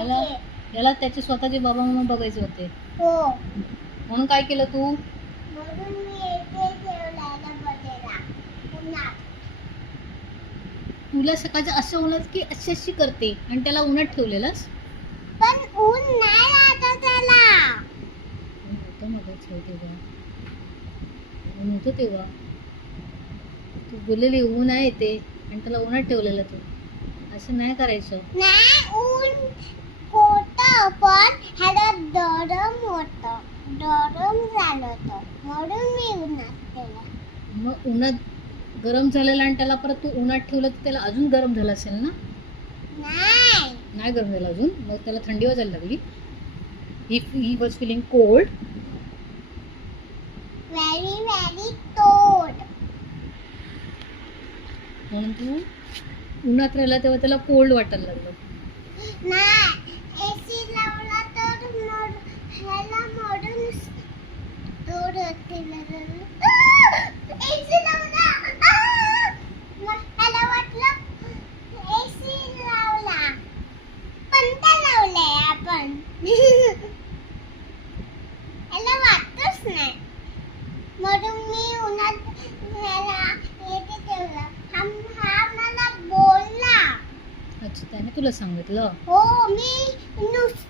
याला त्याचे स्वतःचे बाबा म्हणून बघायचे होते. हो. म्हणून काय केलं तू? म्हणून मी इथे ठेवलाय बर्थडेला. उन्हात. तुला सकाळचं असं होणार की अशी अशी करते आणि त्याला उन्हात ठेवलेलंस. पण ऊन नाही लागत त्याला. होतं मगच तेव्हा. ऊन होतं तेव्हा. तू बोललेली ऊन आहे ते आणि त्याला उन्हात ठेवलेलं तू. असं नाही करायचं. नाही ऊन होतं पण ह्याला गरम होतं. गरम झालं होतं म्हणून मी उन्हात ठेवलं. मग उन्हात गरम झालेलं आणि त्याला परत तू उन्हात ठेवलं तर त्याला अजून गरम झालं असेल ना? नाही. नाही गरम झालं अजून. मग त्याला थंडी वाजायला लागली. He was feeling cold. Very very cold. म्हणून तू उन्हात राहिला तेव्हा त्याला कोल्ड वाटायला लागलं. नाही एसी लावला तर ह्याला मॉडर्न एसी लावला. ह्याला वाटलं एसी लावला पंखा लावलाय आपण. ह्याला वाटतच नाही म्हणून मी उन्हात ह्याला येथे ठेवलं. हा मला बोलला. अच्छा त्याने तुला सांगितलं. हो मी नुसतं